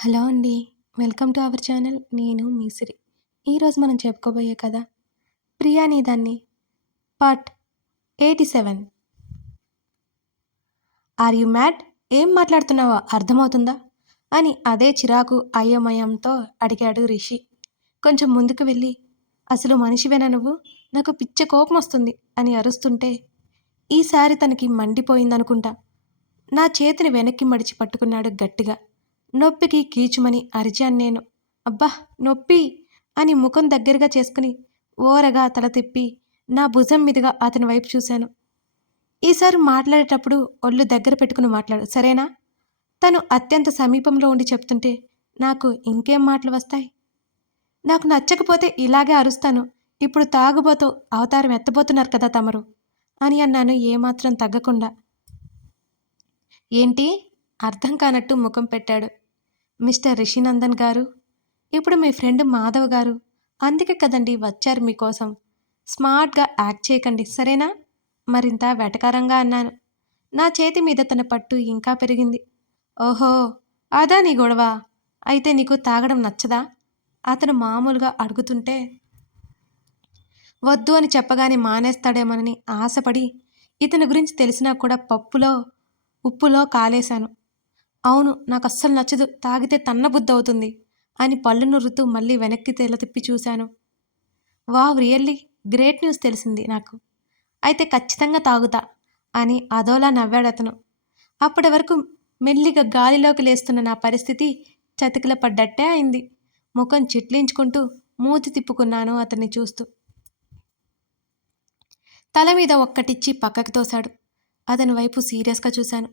Hello అండి welcome to our channel. నేను మీసిరి. ఈరోజు మనం చెప్పుకోబోయే కదా ప్రియా దాన్ని part eighty seven. Are you mad? ఏం మాట్లాడుతున్నావో అర్థమవుతుందా? అని అదే చిరాకు అయోమయంతో అడిగాడు రిషి. కొంచెం ముందుకు వెళ్ళి అసలు మనిషివేనా నువ్వు? నాకు పిచ్చ కోపం వస్తుంది అని అరుస్తుంటే ఈసారి తనకి మండిపోయిందనుకుంటా. నా చేతిని వెనక్కి మడిచి పట్టుకున్నాడు గట్టిగా. నొప్పికి కీచుమని అరిచాను నేను. అబ్బా నొప్పి! అని ముఖం దగ్గరగా చేసుకుని ఓరగా తల తిప్పి నా భుజం మీదుగా అతని వైపు చూశాను. ఈసారి మాట్లాడేటప్పుడు ఒళ్ళు దగ్గర పెట్టుకుని మాట్లాడు సరేనా? తను అత్యంత సమీపంలో ఉండి చెప్తుంటే నాకు ఇంకేం మాటలు వస్తాయి? నాకు నచ్చకపోతే ఇలాగే అరుస్తాను. ఇప్పుడు తాగుబోతూ అవతారం ఎత్తబోతున్నారు కదా తమరు అని అన్నాను ఏమాత్రం తగ్గకుండా. ఏంటి? అర్థం కానట్టు ముఖం పెట్టాడు. మిస్టర్ రిషినందన్ గారు? ఇప్పుడు మీ ఫ్రెండ్ మాధవ్ గారు. అందుకే కదండి వచ్చారు మీకోసం. స్మార్ట్గా యాక్ట్ చేయకండి సరేనా? మరింత వెటకారంగా అన్నాను. నా చేతి మీద తన పట్టు ఇంకా పెరిగింది. ఓహో అదా నీ గొడవ? అయితే నీకు తాగడం నచ్చదా? అతను మామూలుగా అడుగుతుంటే వద్దు అని చెప్పగానే మానేస్తాడేమోనని ఆశపడి ఇతని గురించి తెలిసినా కూడా పప్పులో ఉప్పులో కాలేశాను. అవును నాకు అస్సలు నచ్చదు. తాగితే తన్నబుద్ధి అవుతుంది అని పళ్ళు నురుతూ మళ్ళీ వెనక్కి తెల తిప్పి చూశాను. వావ్ రియల్లీ గ్రేట్ న్యూస్ తెలిసింది నాకు. అయితే ఖచ్చితంగా తాగుతా అని అదోలా నవ్వాడు అతను. అప్పటి వరకు మెల్లిగా గాలిలోకి లేస్తున్న నా పరిస్థితి చతికిల పడ్డట్టే అయింది. ముఖం చిట్లించుకుంటూ మూతి తిప్పుకున్నాను అతన్ని చూస్తూ. తల మీద ఒక్కటిచ్చి పక్కకి తోశాడు. అతని వైపు సీరియస్గా చూశాను.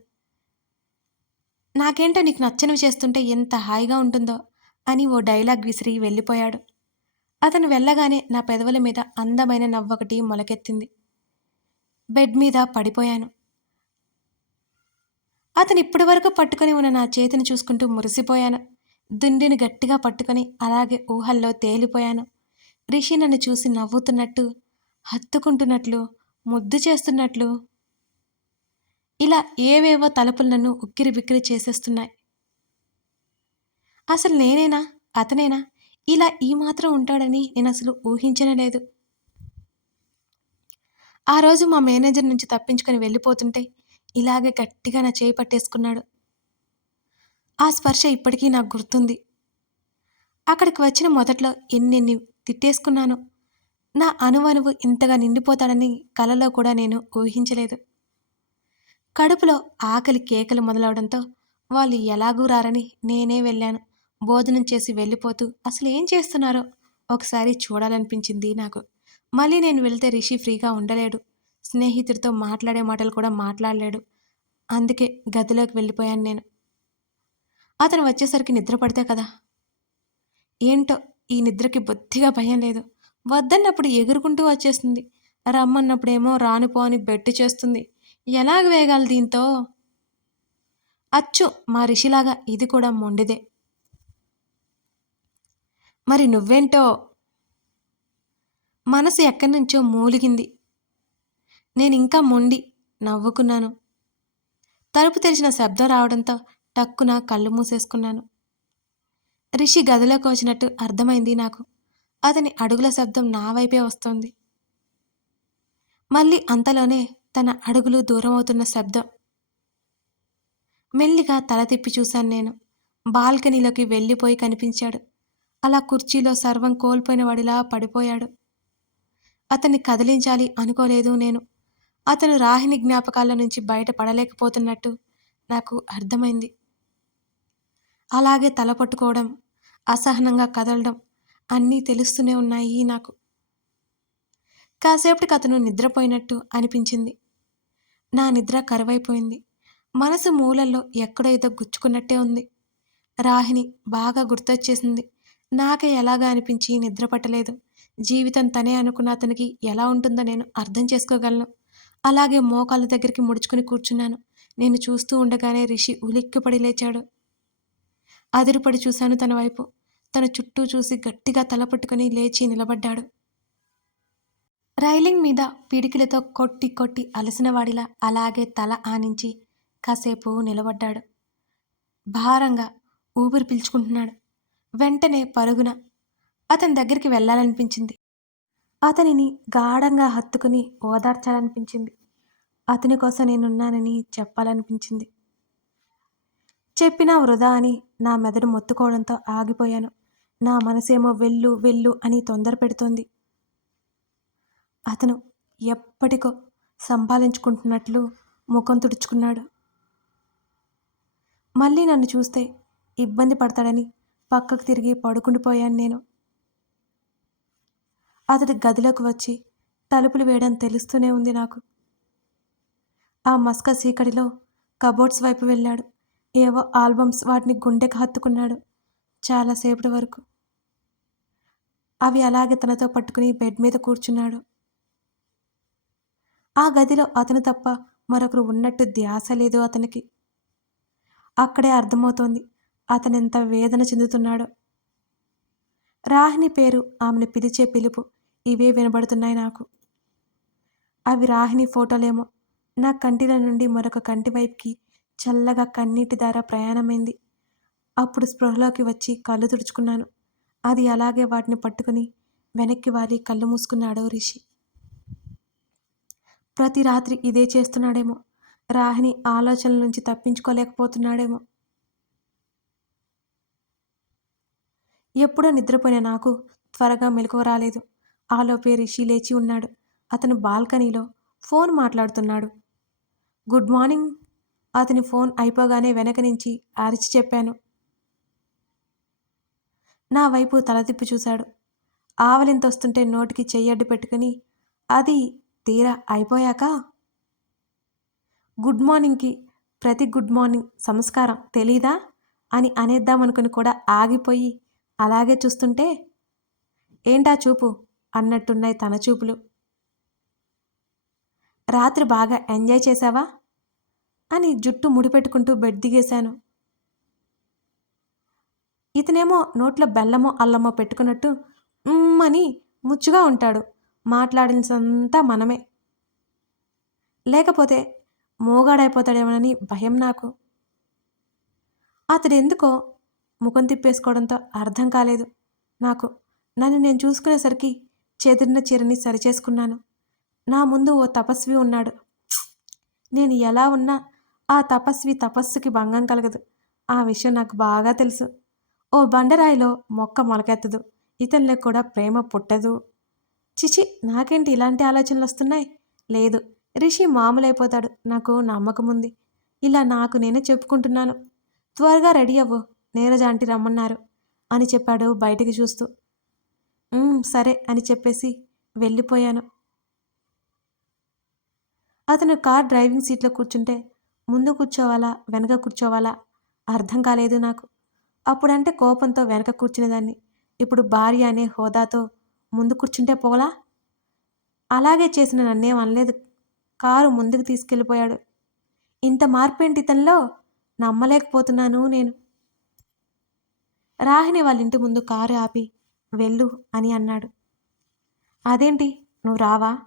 నాకేంటో నీకు నచ్చనివి చేస్తుంటే ఎంత హాయిగా ఉంటుందో అని ఓ డైలాగ్ విసిరి వెళ్ళిపోయాడు. అతను వెళ్ళగానే నా పెదవుల మీద అందమైన నవ్వొకటి మొలకెత్తింది. బెడ్ మీద పడిపోయాను. అతను ఇప్పటి వరకు పట్టుకొని ఉన్న నా చేతిని చూసుకుంటూ మురిసిపోయాను. దుండిని గట్టిగా పట్టుకొని అలాగే ఊహల్లో తేలిపోయాను. రిషి నన్ను చూసి నవ్వుతున్నట్టు హత్తుకుంటున్నట్లు ముద్దు చేస్తున్నట్లు ఇలా ఏవేవో తలుపులు నన్ను ఉక్కిరి బిక్కిరి చేసేస్తున్నాయి. అసలు నేనేనా? అతనేనా? ఇలా ఈ మాత్రం ఉంటాడని నేను అసలు ఊహించనే లేదు. ఆ రోజు మా మేనేజర్ నుంచి తప్పించుకొని వెళ్ళిపోతుంటే ఇలాగే గట్టిగా నా చేయి పట్టేసుకున్నాడు. ఆ స్పర్శ ఇప్పటికీ నాకు గుర్తుంది. అక్కడికి వచ్చిన మొదట్లో ఎన్నెన్ని తిట్టేసుకున్నాను. నా అనువనువు ఇంతగా నిండిపోతాడని కలలో కూడా నేను ఊహించలేదు. కడుపులో ఆకలి కేకలు మొదలవడంతో వాళ్ళు ఎలాగూ రారని నేనే వెళ్ళాను. భోజనం చేసి వెళ్ళిపోతూ అసలు ఏం చేస్తున్నారో ఒకసారి చూడాలనిపించింది నాకు. మళ్ళీ నేను వెళ్తే రిషి ఫ్రీగా ఉండలేడు. స్నేహితుడితో మాట్లాడే మాటలు కూడా మాట్లాడలేడు. అందుకే గదిలోకి వెళ్ళిపోయాను నేను. అతను వచ్చేసరికి నిద్ర పడితే కదా? ఏంటో ఈ నిద్రకి బొత్తిగా భయం లేదు. వద్దన్నప్పుడు ఎగురుకుంటూ వచ్చేస్తుంది. రమ్మన్నప్పుడేమో రానుపోని బెట్టు చేస్తుంది. ఎలాగ వేగాలి దీంతో? అచ్చు మా రిషిలాగా ఇది కూడా మొండిదే. మరి నువ్వేంటో? మనసు ఎక్కడి నుంచో మూలిగింది. నేను ఇంకా మొండి నవ్వుకున్నాను. తలుపు తెరిచిన శబ్దం రావడంతో టక్కున కళ్ళు మూసేసుకున్నాను. రిషి గదిలోకి వచ్చినట్టు అర్థమైంది నాకు. అతని అడుగుల శబ్దం నా వైపే వస్తోంది. మళ్ళీ అంతలోనే తన అడుగులు దూరమవుతున్న శబ్దం. మెల్లిగా తల తిప్పి చూశాను నేను. బాల్కనీలోకి వెళ్ళిపోయి కనిపించాడు. అలా కుర్చీలో సర్వం కోల్పోయిన వాడిలా పడిపోయాడు. అతన్ని కదిలించాలి అనుకోలేదు నేను. అతను రాహిని జ్ఞాపకాల నుంచి బయటపడలేకపోతున్నట్టు నాకు అర్థమైంది. అలాగే తల పట్టుకోవడం అసహనంగా కదలడం అన్నీ తెలుస్తూనే ఉన్నాయి నాకు. కాసేపటికి అతను నిద్రపోయినట్టు అనిపించింది. నా నిద్ర కరువైపోయింది. మనసు మూలల్లో ఎక్కడో ఏదో గుచ్చుకున్నట్టే ఉంది. రాహిని బాగా గుర్తొచ్చేసింది. నాకే ఎలాగా అనిపించి నిద్ర పట్టలేదు. జీవితం తనే అనుకున్న అతనికి ఎలా ఉంటుందో నేను అర్థం చేసుకోగలను. అలాగే మోకాళ్ళ దగ్గరికి ముడుచుకుని కూర్చున్నాను. నేను చూస్తూ ఉండగానే రిషి ఉలిక్కిపడి లేచాడు. అదిరిపడి చూశాను తన వైపు. తన చుట్టూ చూసి గట్టిగా తల పట్టుకుని లేచి నిలబడ్డాడు. రైలింగ్ మీద పిడికిలతో కొట్టి కొట్టి అలసినవాడిలా అలాగే తల ఆనించి కాసేపు నిలబడ్డాడు. భారంగా ఊపిరి పీల్చుకుంటున్నాడు. వెంటనే పరుగున అతని దగ్గరికి వెళ్ళాలనిపించింది. అతనిని గాఢంగా హత్తుకుని ఓదార్చాలనిపించింది. అతని కోసం నేనున్నానని చెప్పాలనిపించింది. చెప్పినా వృధా అని నా మెదడు మొత్తుకోవడంతో ఆగిపోయాను. నా మనసేమో వెళ్ళు వెళ్ళు అని తొందర పెడుతోంది అతను ఎప్పటికో సంపాదించుకుంటున్నట్లు ముఖం తుడుచుకున్నాడు. మళ్ళీ నన్ను చూస్తే ఇబ్బంది పడతాడని పక్కకు తిరిగి పడుకుండిపోయాను నేను. అతడి గదిలోకి వచ్చి తలుపులు వేయడం తెలుస్తూనే ఉంది నాకు. ఆ మస్క సీకడిలో కబోర్డ్స్ వైపు వెళ్ళాడు. ఏవో ఆల్బమ్స్ వాటిని గుండెకు హత్తుకున్నాడు చాలాసేపటి వరకు. అవి అలాగే తనతో పట్టుకుని బెడ్ మీద కూర్చున్నాడు. ఆ గదిలో అతను తప్ప మరొకరు ఉన్నట్టు ధ్యాస లేదు అతనికి. అక్కడే అర్థమవుతోంది అతనెంత వేదన చెందుతున్నాడో. రాహిణి పేరు ఆమెను పిలిచే పిలుపు ఇవే వినబడుతున్నాయి నాకు. అవి రాహిణి ఫోటోలేమో. నా కంటిల నుండి మరొక కంటి వైపుకి చల్లగా కన్నీటి దార ప్రయాణమైంది. అప్పుడు స్పృహలోకి వచ్చి కళ్ళు తుడుచుకున్నాను. అది అలాగే వాటిని పట్టుకుని వెనక్కి వాలి కళ్ళు మూసుకున్నాడో రిషి. ప్రతి రాత్రి ఇదే చేస్తున్నాడేమో. రాహిణి ఆలోచనల నుంచి తప్పించుకోలేకపోతున్నాడేమో. ఎప్పుడో నిద్రపోయిన నాకు త్వరగా మెలకువ రాలేదు. ఆలోపే రిషి లేచి ఉన్నాడు. అతను బాల్కనీలో ఫోన్ మాట్లాడుతున్నాడు. Good morning. అతని ఫోన్ అయిపోగానే వెనక నుంచి అరిచి చెప్పాను. నా వైపు తలదిప్పి చూశాడు. ఆవలింత వస్తుంటే నోటికి చెయ్యడ్డు పెట్టుకుని అది తీరా అయిపోయాక? గుడ్ మార్నింగ్కి ప్రతి గుడ్ మార్నింగ్ సంస్కారం తెలీదా? అని అనేద్దామనుకుని కూడా ఆగిపోయి అలాగే చూస్తుంటే ఏంటా చూపు? అన్నట్టున్నాయి తన చూపులు. రాత్రి బాగా ఎంజాయ్ చేశావా? అని జుట్టు ముడిపెట్టుకుంటూ బెడ్ దిగేశాను. ఇతనేమో నోట్లో బెల్లమో అల్లమో పెట్టుకున్నట్టు అని ముచ్చుగా ఉంటాడు. మాట్లాడినంతా మనమే. లేకపోతే మోగాడైపోతాడేమోనని భయం నాకు. అతడు ఎందుకో ముఖం తిప్పేసుకోవడంతో అర్థం కాలేదు నాకు. నన్ను నేను చూసుకునేసరికి చెదిరిన చీరని సరిచేసుకున్నాను. నా ముందు ఓ తపస్వి ఉన్నాడు. నేను ఎలా ఉన్నా ఆ తపస్వి తపస్సుకి భంగం కలగదు. ఆ విషయం నాకు బాగా తెలుసు. ఓ బండరాయిలో మొక్క మొలకెత్తదు. ఇతనిలో కూడా ప్రేమ పుట్టదు. చిచి నాకేంటి ఇలాంటి ఆలోచనలు వస్తున్నాయి లేదు రిషి మామూలైపోతాడు నాకు నమ్మకం ఉంది ఇలా నాకు నేనే చెప్పుకుంటున్నాను. త్వరగా రెడీ అవ్వు నీరజ ఆంటీ రమ్మన్నారు అని చెప్పాడు బయటికి చూస్తూ. సరే అని చెప్పేసి వెళ్ళిపోయాను. అతను కార్ డ్రైవింగ్ సీట్లో కూర్చుంటే ముందు కూర్చోవాలా వెనక కూర్చోవాలా? అర్థం కాలేదు నాకు. అప్పుడంటే కోపంతో వెనక కూర్చునేదాన్ని. ఇప్పుడు భార్య అనే హోదాతో ముందు కూర్చుంటే పోలా? అలాగే చేసిన నన్నేం అనలేదు. కారు ముందుకు తీసుకెళ్ళిపోయాడు. ఇంత మార్పేంటి ఇతనిలో నమ్మలేకపోతున్నాను నేను. రాహిణి వాళ్ళ ఇంటి ముందు కారు ఆపి వెళ్ళు అని అన్నాడు. అదేంటి? నువ్వు రావా?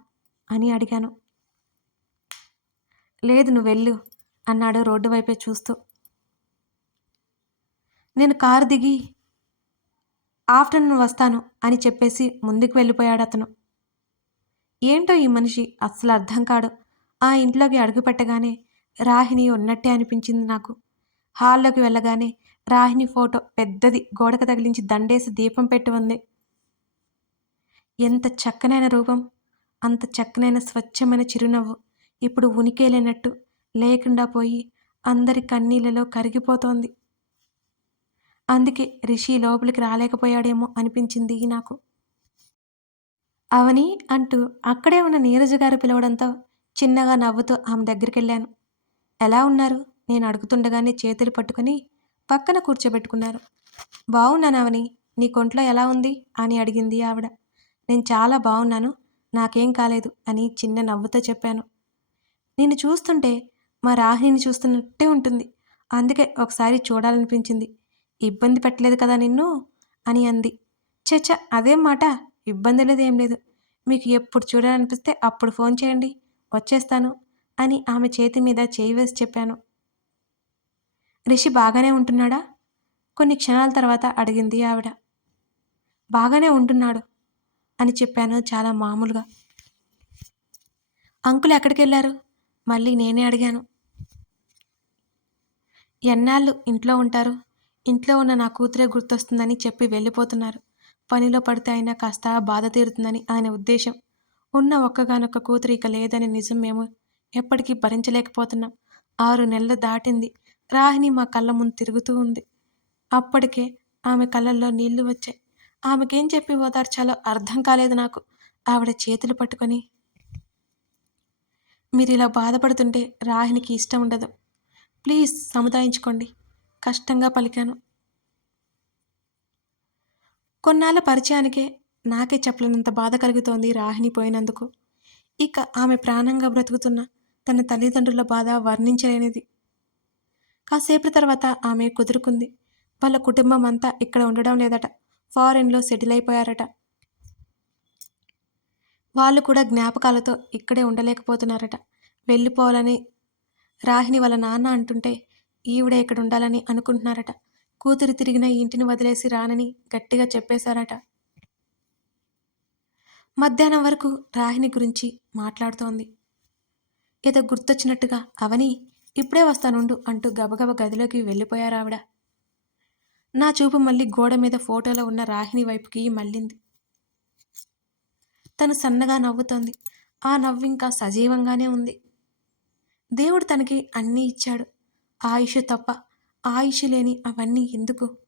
అని అడిగాను. లేదు నువ్వు వెళ్ళు అన్నాడు రోడ్డు వైపే చూస్తూ. నేను కారు దిగి ఆఫ్టర్నూన్ వస్తాను అని చెప్పేసి ముందుకు వెళ్ళిపోయాడు అతను. ఏంటో ఈ మనిషి అస్సలు అర్థం కాడు. ఆ ఇంట్లోకి అడుగుపెట్టగానే రాహిణి ఉన్నట్టే అనిపించింది నాకు. హాల్లోకి వెళ్ళగానే రాహిణి ఫోటో పెద్దది గోడకు తగిలించి దండేసి దీపం పెట్టి ఉంది. ఎంత చక్కనైన రూపం అంత చక్కనైన స్వచ్ఛమైన చిరునవ్వు ఇప్పుడు ఉనికేలేనట్టు లేకుండా పోయి అందరి కన్నీళ్ళలో కరిగిపోతోంది. అందుకే రిషి లోపలికి రాలేకపోయాడేమో అనిపించింది నాకు. అవని అంటూ అక్కడే ఉన్న నీరజ గారు పిలవడంతో చిన్నగా నవ్వుతూ ఆమె దగ్గరికి వెళ్ళాను ఎలా ఉన్నారు? నేను అడుగుతుండగానే చేతులు పట్టుకుని పక్కన కూర్చోబెట్టుకున్నారు. బాగున్నాను అవని నీ కొంట్లో ఎలా ఉంది? అని అడిగింది ఆవిడ. నేను చాలా బాగున్నాను నాకేం కాలేదు అని చిన్న నవ్వుతో చెప్పాను. నిన్ను చూస్తుంటే మా రాహిని చూస్తున్నట్టే ఉంటుంది. అందుకే ఒకసారి చూడాలనిపించింది. ఇబ్బంది పెట్టలేదు కదా నిన్ను? అని అంది. చచ్చ అదేం మాట? ఇబ్బంది లేదు ఏం లేదు. మీకు ఎప్పుడు చూడాలనిపిస్తే అప్పుడు ఫోన్ చేయండి. వచ్చేస్తాను అని ఆమె చేతి మీద చేయి వేసి చెప్పాను. రిషి బాగానే ఉంటున్నాడా? కొన్ని క్షణాల తర్వాత అడిగింది ఆవిడ. బాగానే ఉంటున్నాడు అని చెప్పాను చాలా మామూలుగా. అంకుల్ ఎక్కడికి వెళ్ళారు మళ్ళీ నేనే అడిగాను. ఎన్నాళ్ళు ఇంట్లో ఉంటారు? ఇంట్లో ఉన్న నా కూతురే గుర్తొస్తుందని చెప్పి వెళ్ళిపోతున్నారు. పనిలో పడితే అయినా కాస్త బాధ తీరుతుందని ఆయన ఉద్దేశం. ఉన్న ఒక్కగానొక్క కూతురు ఇక లేదని నిజం మేము ఎప్పటికీ భరించలేకపోతున్నాం. ఆరు నెలలు దాటింది. రాహిణి మా కళ్ళ ముందు తిరుగుతూ ఉంది. అప్పటికే ఆమె కళ్ళల్లో నీళ్ళు వచ్చాయి. ఆమెకేం చెప్పి ఓదార్చాలో అర్థం కాలేదు నాకు. ఆవిడ చేతులు పట్టుకొని మీరు ఇలా బాధపడుతుంటే రాహినికి ఇష్టం ఉండదు. ప్లీజ్ సముదాయించుకోండి. కష్టంగా పలికాను. కొన్నాళ్ళ పరిచయానికే నాకే చెప్పలేనంత బాధ కలుగుతోంది రాహిణి పోయినందుకు. ఇక ఆమె ప్రాణంగా బ్రతుకుతున్న తన తల్లిదండ్రుల బాధ వర్ణించలేనిది. కాసేపు తర్వాత ఆమె కుదురుకుంది. వాళ్ళ కుటుంబం అంతా ఇక్కడ ఉండడం లేదట. ఫారెన్లో సెటిల్ అయిపోయారట. వాళ్ళు కూడా జ్ఞాపకాలతో ఇక్కడే ఉండలేకపోతున్నారట. వెళ్ళిపోవాలని రాహిణి వాళ్ళ నాన్న అంటుంటే ఈవిడ ఇక్కడ ఉండాలని అనుకుంటున్నారట. కూతురు తిరిగిన ఈ ఇంటిని వదిలేసి రానని గట్టిగా చెప్పేశారట. మధ్యాహ్నం వరకు రాహిణి గురించి మాట్లాడుతోంది. ఏదో గుర్తొచ్చినట్టుగా అవని ఇప్పుడే వస్తానుండు అంటూ గబగబ గదిలోకి వెళ్ళిపోయారావిడ నా చూపు మళ్ళీ గోడ మీద ఫోటోలో ఉన్న రాహిణి వైపుకి మళ్ళింది. తను సన్నగా నవ్వుతోంది. ఆ నవ్వు ఇంకా సజీవంగానే ఉంది. దేవుడు తనకి అన్నీ ఇచ్చాడు. ఆయుష్ తప్ప ఆయుష్ లేని అవన్నీ ఎందుకు?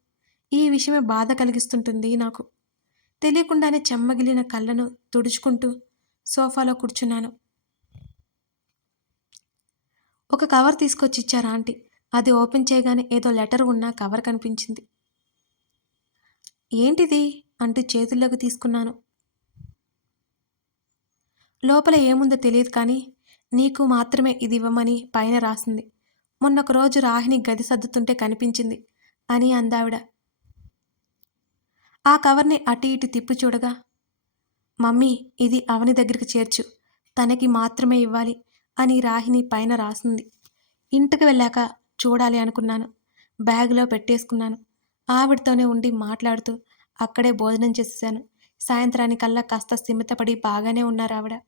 ఈ విషయమే బాధ కలిగిస్తుంటుంది నాకు. తెలియకుండానే చెమ్మగిలిన కళ్ళను తుడుచుకుంటూ సోఫాలో కూర్చున్నాను. ఒక కవర్ తీసుకొచ్చి ఇచ్చారా ఆంటీ? అది ఓపెన్ చేయగానే ఏదో లెటర్ ఉన్న కవర్ కనిపించింది. ఏంటిది? అంటూ చేతుల్లోకి తీసుకున్నాను. లోపల ఏముందో తెలియదు కానీ నీకు మాత్రమే ఇది ఇవ్వమని పైన రాసింది. మొన్నొక రోజు రాహిని గది సర్దుతుంటే కనిపించింది అని అందావిడ. ఆ కవర్ని అటు ఇటు తిప్పి చూడగా మమ్మీ ఇది అవని దగ్గరికి చేర్చు. తనకి మాత్రమే ఇవ్వాలి అని రాహిని పైన రాసింది. ఇంటికి వెళ్ళాక చూడాలి అనుకున్నాను. బ్యాగులో పెట్టేసుకున్నాను. ఆవిడతోనే ఉండి మాట్లాడుతూ అక్కడే భోజనం చేసేసాను సాయంత్రానికల్లా కాస్త స్థిమితపడి బాగానే ఉన్నారు ఆవిడ.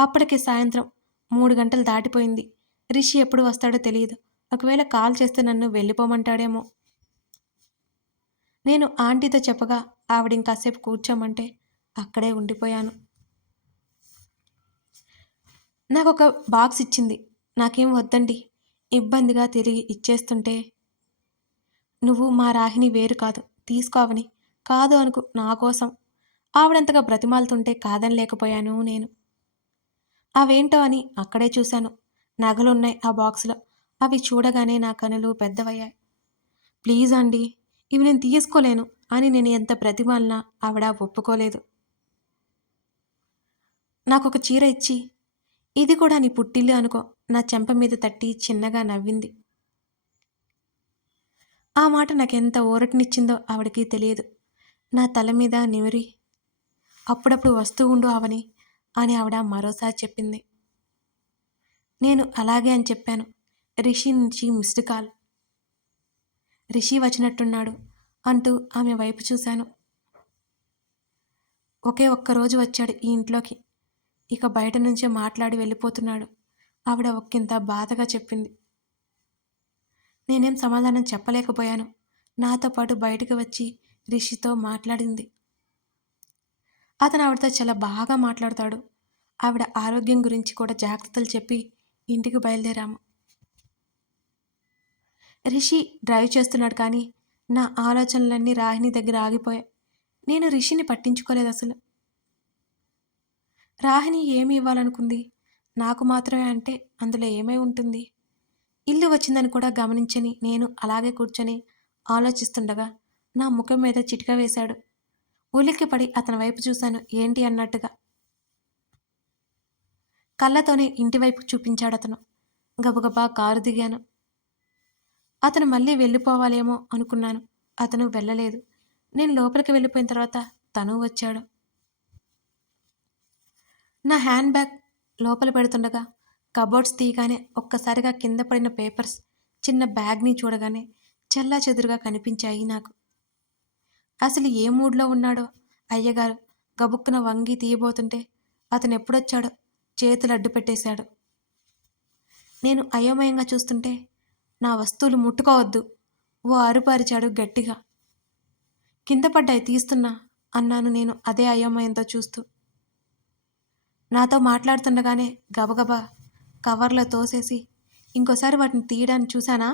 అప్పటికి సాయంత్రం మూడు గంటలు దాటిపోయింది. రిషి ఎప్పుడు వస్తాడో తెలియదు. ఒకవేళ కాల్ చేస్తే నన్ను వెళ్ళిపోమంటాడేమో. నేను ఆంటీతో చెప్పగా ఆవిడ ఇంకాసేపు కూర్చోమంటే అక్కడే ఉండిపోయాను. నాకు ఒక బాక్స్ ఇచ్చింది. నాకేం వద్దండి. ఇబ్బందిగా తిరిగి ఇచ్చేస్తుంటే నువ్వు మా రాహిని వేరు కాదు. తీసుకోవని కాదు అనుకు నా కోసం. ఆవిడంతగా బ్రతిమాలుతుంటే కాదని లేకపోయాను నేను. అవేంటో అని అక్కడే చూశాను. నగలున్నాయి ఆ బాక్స్లో. అవి చూడగానే నా కనులు పెద్దవయ్యాయి. ప్లీజ్ అండి ఇవి నేను తీసుకోలేను అని నేను ఎంత బ్రతిమాలినా ఆవిడ ఒప్పుకోలేదు. నాకు ఒక చీర ఇచ్చి ఇది కూడా నీ పుట్టిల్లు అనుకో నా చెంప మీద తట్టి చిన్నగా నవ్వింది. ఆ మాట నాకెంత ఊరటనిచ్చిందో ఆవిడకి తెలియదు. నా తల మీద నిమిరి అప్పుడప్పుడు వస్తూ ఉండు అవని అని ఆవిడ మరోసారి చెప్పింది. నేను అలాగే అని చెప్పాను. రిషి నుంచి మిస్డ్ కాల్. రిషి వచ్చినట్టున్నాడు అంటూ ఆమె వైపు చూశాను. ఒకే ఒక్కరోజు వచ్చాడు ఈ ఇంట్లోకి. ఇక బయట నుంచే మాట్లాడి వెళ్ళిపోతున్నాడు. ఆవిడ ఒక్కింత బాధగా చెప్పింది. నేనేం సమాధానం చెప్పలేకపోయాను. నాతో పాటు బయటకు వచ్చి రిషితో మాట్లాడింది. అతను ఆవిడతో చాలా బాగా మాట్లాడతాడు. ఆవిడ ఆరోగ్యం గురించి కూడా జాగ్రత్తలు చెప్పి ఇంటికి బయలుదేరాము. రిషి డ్రైవ్ చేస్తున్నాడు కానీ నా ఆలోచనలన్నీ రాహిణి దగ్గర ఆగిపోయాయి నేను రిషిని పట్టించుకోలేదు అసలు. రాహిణి ఏమి ఇవ్వాలనుకుంది? నాకు మాత్రమే అంటే అందులో ఏమై ఉంటుంది? ఇల్లు వచ్చిందని కూడా గమనించని నేను అలాగే కూర్చొని ఆలోచిస్తుండగా నా ముఖం మీద చిటిక వేశాడు. ఉలిక్కి పడి అతని వైపు చూశాను. ఏంటి అన్నట్టుగా కళ్ళతోనే ఇంటివైపు చూపించాడు అతను గబగబా కారు దిగాను. అతను మళ్ళీ వెళ్ళిపోవాలేమో అనుకున్నాను. అతను వెళ్ళలేదు. నేను లోపలికి వెళ్ళిపోయిన తర్వాత తను వచ్చాడు. నా హ్యాండ్ బ్యాగ్ లోపల పెడుతుండగా కబోర్డ్స్ తీయగానే ఒక్కసారిగా కింద పడిన పేపర్స్ చిన్న బ్యాగ్ని చూడగానే చెల్లా చెదురుగా కనిపించాయి నాకు. అసలు ఏ మూడ్లో ఉన్నాడో? అయ్యగారు గబుక్కున వంగి తీయబోతుంటే అతను ఎప్పుడొచ్చాడో? చేతులు అడ్డు పెట్టేశాడు. నేను అయోమయంగా చూస్తుంటే నా వస్తువులు ముట్టుకోవద్దు ఓ అరుపరిచాడు గట్టిగా. కింద పడ్డాయి తీస్తున్నా అన్నాను నేను అదే అయోమయంతో చూస్తూ. నాతో మాట్లాడుతుండగానే గబగబా కవర్లో తోసేసి ఇంకోసారి వాటిని తీయడానికి చూశానా?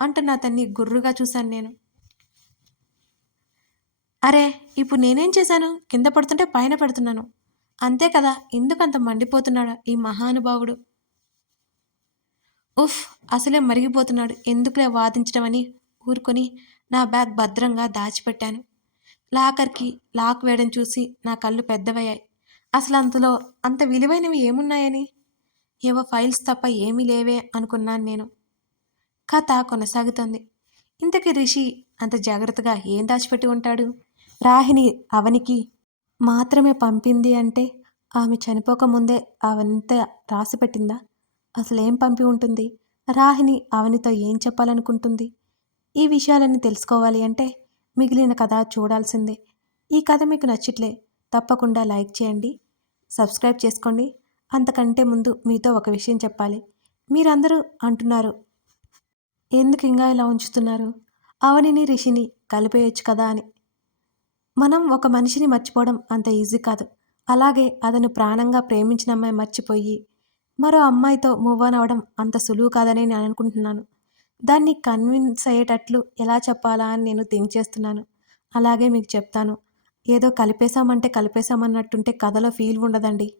అంటున్న అతన్ని గుర్రుగా చూశాను నేను. అరే ఇప్పుడు నేనేం చేశాను? కింద పడుతుంటే పైన పెడుతున్నాను. అంతే కదా ఎందుకంత మండిపోతున్నాడు ఈ మహానుభావుడు? ఉఫ్ అసలే మరిగిపోతున్నాడు ఎందుకులే వాదించడం అని ఊరుకొని నా బ్యాగ్ భద్రంగా దాచిపెట్టాను. లాకర్కి లాక్ వేయడం చూసి నా కళ్ళు పెద్దవయ్యాయి. అసలు అంతలో అంత విలువైనవి ఏమున్నాయని? ఏవో ఫైల్స్ తప్ప ఏమీ లేవే అనుకున్నాను నేను. కథ కొనసాగుతుంది. ఇంతకీ రిషి అంత జాగ్రత్తగా ఏం దాచిపెట్టి ఉంటాడు? రాహిని అవనికి మాత్రమే పంపింది అంటే ఆమె చనిపోకముందే అవంతా రాసి పెట్టిందా? అసలు ఏం పంపి ఉంటుంది? రాహిని అవనితో ఏం చెప్పాలనుకుంటుంది? ఈ విషయాలన్నీ తెలుసుకోవాలి అంటే మిగిలిన కథ చూడాల్సిందే. ఈ కథ మీకు నచ్చిట్లే తప్పకుండా లైక్ చేయండి సబ్స్క్రైబ్ చేసుకోండి. అంతకంటే ముందు మీతో ఒక విషయం చెప్పాలి. మీరందరూ అంటున్నారు ఎందుకు ఇంకా ఇలా ఉంచుతున్నారు? అవనిని రిషిని కలిపేయచ్చు కదా అని. మనం ఒక మనిషిని మర్చిపోవడం అంత ఈజీ కాదు. అలాగే అతను ప్రాణంగా ప్రేమించిన అమ్మాయి మర్చిపోయి మరో అమ్మాయితో మూవ్ ఆన్ అవ్వడం అంత సులువు కాదని నేను అనుకుంటున్నాను. దాన్ని కన్విన్స్ అయ్యేటట్లు ఎలా చెప్పాలా అని నేను థింక్ చేస్తున్నాను. అలాగే మీకు చెప్తాను. ఏదో కలిపేశామంటే కలిపేశామన్నట్టుంటే కథలో ఫీల్ ఉండదండి.